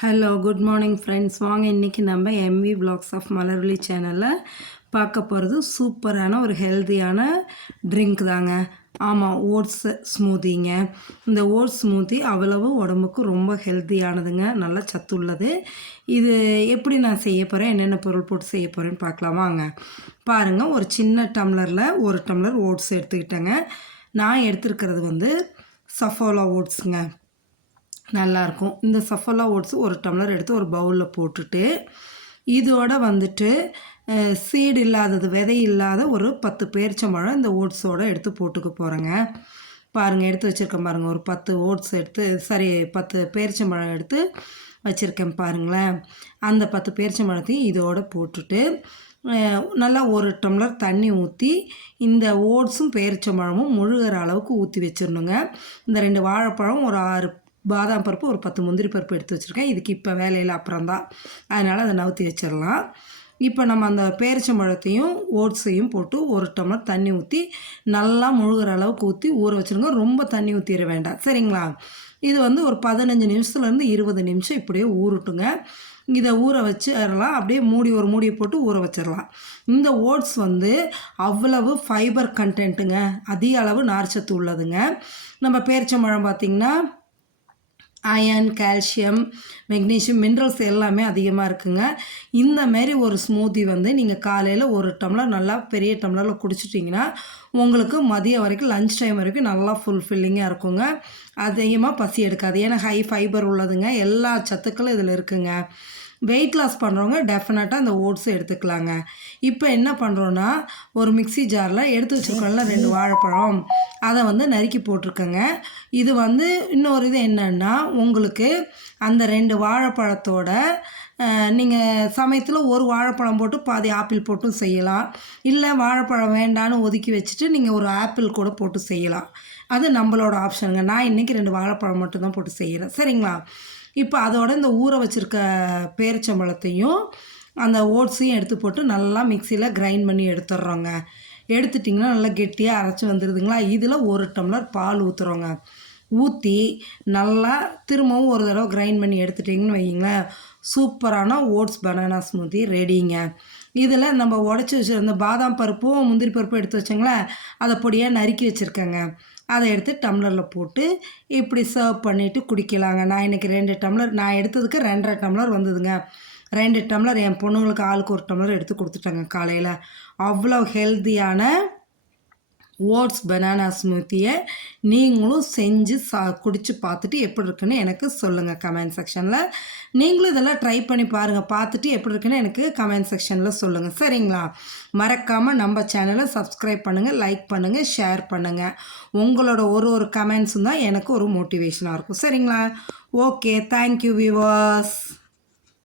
Hello good morning friends. வாங்க இன்றைக்கி நம்ம எம்வி vlogs ஆஃப் மலர்விழி சேனலில் பார்க்க போகிறது சூப்பரான ஒரு ஹெல்த்தியான ட்ரிங்க் தாங்க. ஆமாம், ஓட்ஸ் ஸ்மூத்திங்க. இந்த ஓட்ஸ் ஸ்மூத்தி அவ்வளவு உடம்புக்கு ரொம்ப ஹெல்த்தியானதுங்க, நல்ல சத்துள்ளது. இது எப்படி நான் செய்ய போகிறேன், என்னென்ன பொருள் போட்டு செய்ய போகிறேன்னு பார்க்கலாம் வாங்க. பாருங்கள், ஒரு சின்ன டம்ளரில் ஒரு டம்ளர் ஓட்ஸ் எடுத்துக்கிட்டேங்க. நான் எடுத்துருக்கிறது வந்து சஃபோலா ஓட்ஸுங்க, நல்லாயிருக்கும். இந்த சஃபோலா ஓட்ஸ் ஒரு டம்ளர் எடுத்து ஒரு பவுலில் போட்டுட்டு, இதோட வந்துட்டு சீடு இல்லாதது, விதை இல்லாத ஒரு 10 பேரிச்சம்பழம் இந்த ஓட்ஸோடு எடுத்து போட்டுக்க போகிறேங்க. பாருங்கள், எடுத்து வச்சுருக்கேன் பாருங்கள். ஒரு 10 ஓட்ஸ் எடுத்து 10 பேரிச்சம்பழம் எடுத்து வச்சுருக்கேன் பாருங்களேன். அந்த 10 பேரிச்சம்பழத்தையும் இதோடு போட்டுட்டு நல்லா ஒரு டம்ளர் தண்ணி ஊற்றி இந்த ஓட்ஸும் பேரிச்சம்பழமும் முழுகிற அளவுக்கு ஊற்றி வச்சிடணுங்க. இந்த 2 வாழைப்பழம், ஒரு 6 பாதாம் பருப்பு, ஒரு 10 முந்திரி பருப்பு எடுத்து வச்சுருக்கேன். இதுக்கு இப்போ வேலையில் அப்புறம்தான், அதனால் அதை நவுத்தி வச்சிடலாம். இப்போ நம்ம அந்த பேரிச்சம்பழத்தையும் ஓட்ஸையும் போட்டு ஒரு டம்ளர் தண்ணி ஊற்றி நல்லா முழுகிற அளவுக்கு ஊற்றி ஊற வச்சுருங்க. ரொம்ப தண்ணி ஊற்றிட வேண்டாம், சரிங்களா? இது வந்து ஒரு 15 நிமிஷத்துலேருந்து 20 நிமிஷம் இப்படியே ஊறட்டுங்க. இதை ஊற வச்சிடலாம். அப்படியே ஒரு மூடியை போட்டு ஊற வச்சிடலாம். இந்த ஓட்ஸ் வந்து அவ்வளவு ஃபைபர் கண்டென்ட்டுங்க, அதிக அளவு நார்ச்சத்து உள்ளதுங்க. நம்ம பேரிச்சம்பழம் பார்த்திங்கன்னா அயன், கால்சியம், மெக்னீஷியம், மினரல்ஸ் எல்லாமே அதிகமாக இருக்குங்க. இந்த மாரி ஒரு ஸ்மூத்தி வந்து நீங்கள் காலையில் ஒரு டம்ளர் நல்லா பெரிய டம்ளரில் குடிச்சிட்டிங்கன்னா உங்களுக்கு மதியம் வரைக்கும், லஞ்ச் டைம் வரைக்கும் நல்லா ஃபுல்ஃபில்லிங்காக இருக்குங்க. அதிகமாக பசி எடுக்காது. ஏன்னா ஹை ஃபைபர் உள்ளதுங்க, எல்லா சத்துக்களும் இதில் இருக்குங்க. வெயிட் லாஸ் பண்ணுறவங்க டெஃபினட்டாக இந்த ஓட்ஸை எடுத்துக்கலாங்க. இப்போ என்ன பண்ணுறோன்னா, ஒரு மிக்ஸி ஜாரில் எடுத்து வச்சுருக்கோம்ல 2 வாழைப்பழம், அதை வந்து நறுக்கி போட்டிருக்கேங்க. இது வந்து இன்னொரு இது என்னென்னா, உங்களுக்கு அந்த 2 வாழைப்பழத்தோட நீங்கள் சமயத்தில் ஒரு வாழைப்பழம் போட்டு பாதி ஆப்பிள் போட்டும் செய்யலாம். இல்லை வாழைப்பழம் வேண்டான்னு ஒதுக்கி வச்சுட்டு நீங்கள் ஒரு ஆப்பிள் கூட போட்டு செய்யலாம். அது நம்மளோட ஆப்ஷனுங்க. நான் இன்றைக்கி 2 வாழைப்பழம் மட்டும்தான் போட்டு செய்கிறேன், சரிங்களா? இப்போ அதோட இந்த ஊற வச்சுருக்க பேரிச்சம்பழத்தையும் அந்த ஓட்ஸையும் எடுத்து போட்டு நல்லா மிக்சியில் கிரைண்ட் பண்ணி எடுத்துடுறோங்க. எடுத்துட்டிங்கன்னா நல்லா கெட்டியாக அரைச்சி வந்துடுதுங்களா. இதில் ஒரு டம்ளர் பால் ஊற்றுறோங்க. ஊற்றி நல்லா திரும்பவும் ஒரு தடவை கிரைண்ட் பண்ணி எடுத்துட்டிங்கன்னு வைங்களேன், சூப்பரான ஓட்ஸ் பனானா ஸ்மூத்தி ரெடிங்க. இதில் நம்ம உடச்சி வச்சுருந்த பாதாம் பருப்பும் முந்திரி பருப்பும் எடுத்து வச்சோங்களேன், அதை பொடியாக நறுக்கி வச்சுருக்கேங்க. அதை எடுத்து டம்ளரில் போட்டு இப்படி சர்வ் பண்ணிவிட்டு குடிக்கலாங்க. நான் இன்றைக்கி 2 டம்ளர், நான் எடுத்ததுக்கு 2.5 டம்ளர் வந்ததுங்க. 2 டம்ளர் என் பொண்ணுங்களுக்கு ஆளுக்கு ஒரு டம்ளர் எடுத்து கொடுத்துட்டாங்க காலையில். அவ்வளோ ஹெல்த்தியான ஓட்ஸ் பனானா ஸ்மூத்தியை நீங்களும் செஞ்சு குடித்து பார்த்துட்டு எப்படி இருக்குன்னு எனக்கு சொல்லுங்கள் கமெண்ட் செக்ஷனில். நீங்களும் இதெல்லாம் ட்ரை பண்ணி பாருங்கள், பார்த்துட்டு எப்படி இருக்குன்னு எனக்கு கமெண்ட் செக்ஷனில் சொல்லுங்கள், சரிங்களா? மறக்காமல் நம்ம சேனலை சப்ஸ்கிரைப் பண்ணுங்கள், லைக் பண்ணுங்கள், ஷேர் பண்ணுங்கள். உங்களோட ஒரு கமெண்ட்ஸும் தான் எனக்கு ஒரு மோட்டிவேஷனாக இருக்கும், சரிங்களா? Okay, thank you viewers.